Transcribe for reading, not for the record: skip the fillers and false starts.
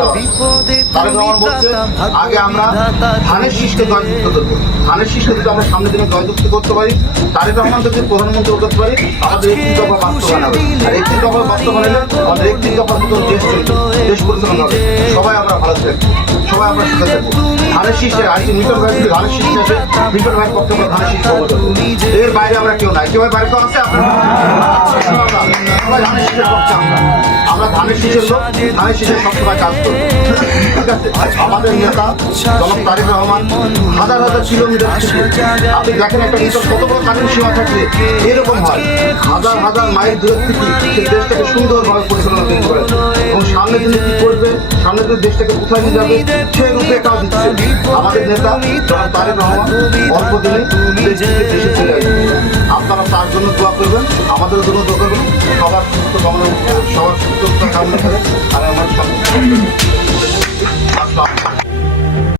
করতে হবে। তারেক রহমান বলছে আগে আমরা ধানের শীষকে জয়যুক্ত করবো, ধানের শীষকে যদি আমরা সামনের দিনে জয়যুক্ত করতে পারি, তারেক রহমান যদি প্রধানমন্ত্রী করতে পারি, আমাদের 31 দফা বাস্তবায়ন হবে। আর 31 দফা বাস্তবায়ন হলে আমাদের 31 দফার মতো দেশ চলবে, দেশ পরিচালনা হবে। সবাই আমরা ভালো থাকবো, সবাই আমরা সুখে থাকবো। ধানের শীষে আজকে মিটন ভাই যদি ধানের শীষ আছে, মিটন ভাইয়ের পক্ষে আমরা ধানের শীষ পাবো। এর বাইরে আমরা কেউ নাই। কেউ বাইরে তো আছে আপনার সবাই ধানের শীষের পক্ষে। আমরা ধানের শীষের লোক, ধানের শীষের সবসময় কাজ করবো। ঠিক আছে, আমাদের নেতা জনাব তারেক রহমান হাজার হাজার কিলোমিটার, আপনি দেখেন একটা মিটার কত বড় কাঠের সীমা থাকলে এরকম হয়, হাজার হাজার মাইল দূরের থেকে সে দেশটাকে সুন্দরভাবে পরিচালনা করতে পারে এবং সামনের দিনে কি করবে, সামনের দিনে দেশটাকে কোথায় নিয়ে যাবে সেই রূপে কাজ দিচ্ছে আমাদের নেতা জনাব তারেক রহমান। অল্প দিনে দেশে চলে আসবে। আপনারা তার জন্য দোয়া করবেন, আমাদের জন্য দোয়া করবেন। সবার সুস্থ কামনা করে আমি আমার